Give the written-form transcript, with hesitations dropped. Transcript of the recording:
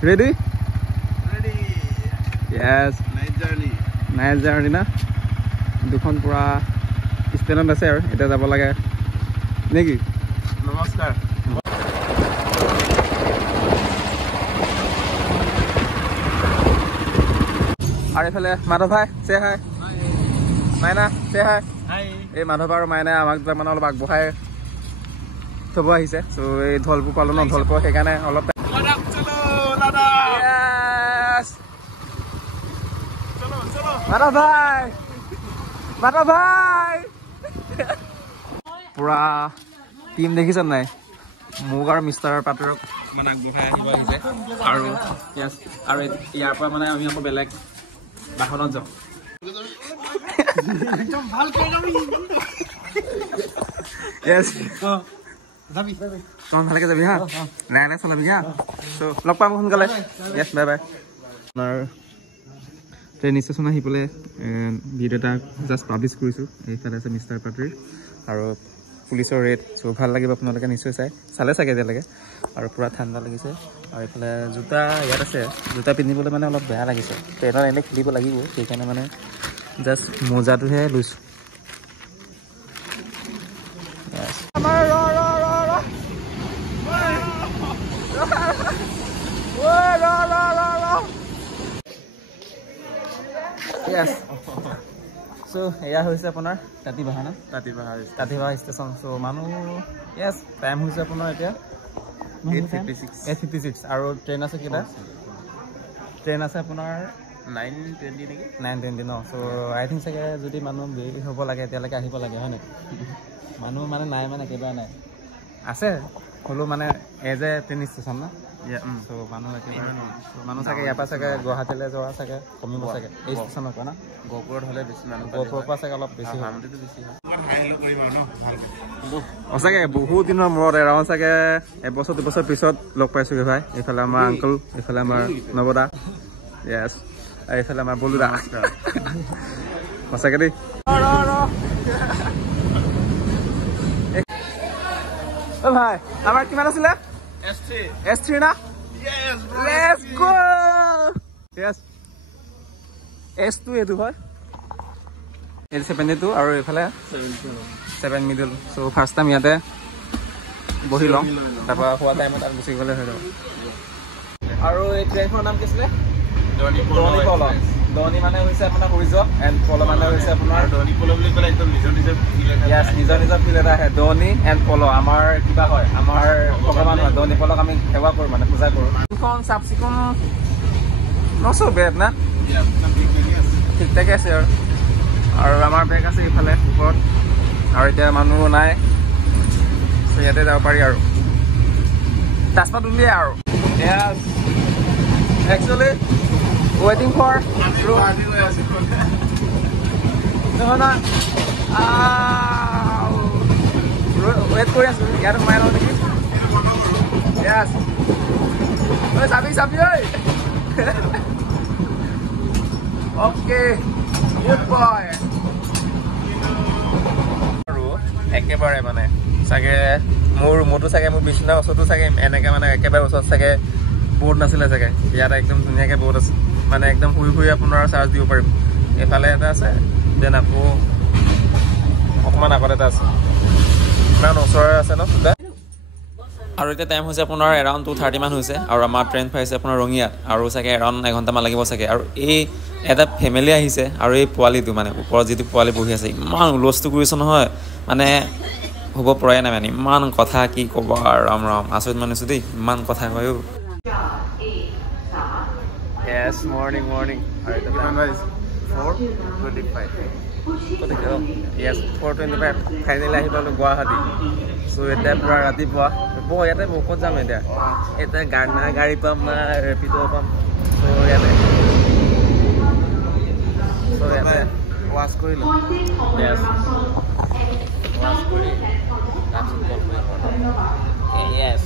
Ready? Ready. Yes. Nice journey na. Dukhon pura stand ase aru eta jabo lage neki. Namaskar. Are phale Madhav bhai say hi. Maina say hi. Hi. Ei Madhav aru Maina amak man olop agbohai thobo ahise so ei dholpu palo no dholpu hekane olop Chalo dada. Yes. Chalo. Madhav bhai pura team dekhisan nai মোক আৰু mister পাটৰক মানে আগবঢ়াই আহিব আহিছে আৰু yes আৰু ইয়াৰ পৰা মানে আমি আকৌ বেলেগ বাহনত যাম একদম ভাল কৈ যাবি yes যাবি তখন ভালকে যাবি হা নাই নাই চলাবি হা সো লগ পাম সোনকালে yes বাই বাই আপোনাৰ ট্ৰেইন ষ্টেচন আহি পেলাই ভিডিঅ' এটা জাষ্ট পাব্লিছ কৰিছোঁ এইফালে আছে মিস্টাৰ পাটৰি আৰু পুলিচৰ ৰেড সো ভাল লাগিব আপোনালোকে নিশ্চয় চালে চাগে এতিয়ালৈকে আৰু পুৰা ঠাণ্ডা লাগিছে আৰু এইফালে জোতা ইয়াত আছে জোতা পিন্ধিবলৈ মানে অলপ বেয়া লাগিছে ট্ৰেইনত এনেই খুলিব লাগিব সেইকাৰণে মানে জাষ্ট মোজাটোহে লৈছোঁ Yes. So, এয়া হৈছে আপোনাৰ তাঁতিবাহা না তাঁতিবাহা ষ্টেচন সো মানুহ yes টাইম হৈছে আপোনাৰ এতিয়া 8:56 আৰু ট্ৰেইন আছে কিটা ট্ৰেইন আছে আপোনাৰ 9:20 নেকি 9:20 ন সো আই থিংক চাগে যদি মানুহ দেৰি হ'ব লাগে এতিয়ালৈকে আহিব লাগে হয় নাই মানুহ মানে নাই মানে একেবাৰে নাই আছে হলো মানে এজ এ ট্ৰেইন ষ্টেচন না সো মানুহ একেবাৰে মানুহ চাগে ইয়াৰ পৰা চাগে গুৱাহাটীলৈ যোৱা চাগে কমিব চাগে এই ষ্টেচনৰ পৰা না গহপুৰত হ'লে বেছি মানুহ গহপুৰৰ পৰা চাগে অলপ বেছি মানুহটো বেছি হয় সঁচাকৈ বহুত দিনৰ মূৰত এৰাউণ্ড চাগে এবছৰ দুবছৰ পিছত লগ পাইছোঁগৈ ভাই এইফালে আমাৰ আংকল এইফালে আমাৰ নৱদা য়েছ আৰু এইফালে আমাৰ বলুদা সঁচাকৈ দেই ভাই আমাৰ কিমান আছিলে S3 না Yes, bro. Let's go. Yes. S2 এটো হয়। এল 72 আৰু এফালে 7 মিডল। সো ফাৰ্স্ট টাইম ইয়াতে বহি লম। তাৰপৰ হোৱা টাইমত আৰু গুছি গলে হৈ যাব। আৰু এই ট্ৰেইনখনৰ নাম কি আছিল? Doni Polo. Doni মানে হৈছে আপোনাৰ সূৰ্য এন্ড পলো মানে হৈছে আপোনাৰ Doni Polo বুলি ক'লে একদম নিজৰ ফিল এটা ইয়াস নিজৰ ফিল এটা আহে Doni এন্ড পলো আমাৰ কিবা হয় আমাৰ ভগৱান হয় Doni পলক আমি সেৱা কৰো মানে পূজা কৰো কোন সাবসিকন not so bad না ঠিক ঠাকে আছে আৰু আমাৰ বেগ আছে ইফালে ওপৰত আৰু এতিয়া মানুহ নাই সো ইয়াতে যাব পাৰি আৰু তাছপাত উলিয়া আৰু yes actually waiting for no wait for us yaar mile on this yes oi sabi oi okay good boy আৰু একেবাৰে মানে সাগে মোৰ মোটো সাগে মোৰ বিছনা ওচৰটো সাগে এনেকা মানে একেবাৰে ওচৰত সাগে বোৰ্ড নাছিলে সাগে ইয়াত একদম ধুনিয়াকে বোৰ্ড আছে মানে একদম হুই আপোনাৰ চাৰ্জ দিব পাৰিম এফালে এটা আছে দেন আকৌ অকমান আগত এটা আছে ইমান ওচৰৰ আছে ন সুদা আৰু এতিয়া টাইম হৈছে আপোনাৰ এৰাউণ্ড 2:30 মান হৈছে আৰু আমাৰ ট্ৰেইন পাইছে আপোনাৰ ৰঙিয়াত আৰু চাগে এৰাউণ্ড 1 ঘণ্টামান লাগিব চাগে আৰু এই এটা ফেমিলি আহিছে আৰু এই পোৱালিটো মানে ওপৰত যিটো পোৱালি বহি আছে ইমান উলস্ত কৰিছে নহয় মানে হ'ব পৰাই নাই মানে ইমান কথা কি ক'ব ৰাম ৰাম আচৰিত মানিছো দেই ইমান কথা কয়ো Yes, morning. Alright, the time is 4:25. Yes, 4:25. Finally, I have to go Guwahati. So, it's a pura rati pua. Boy, it's a moko jam ida. It's a gari pam, repeato pam. So, was going. Yes. Was going. That's what we want. Yes.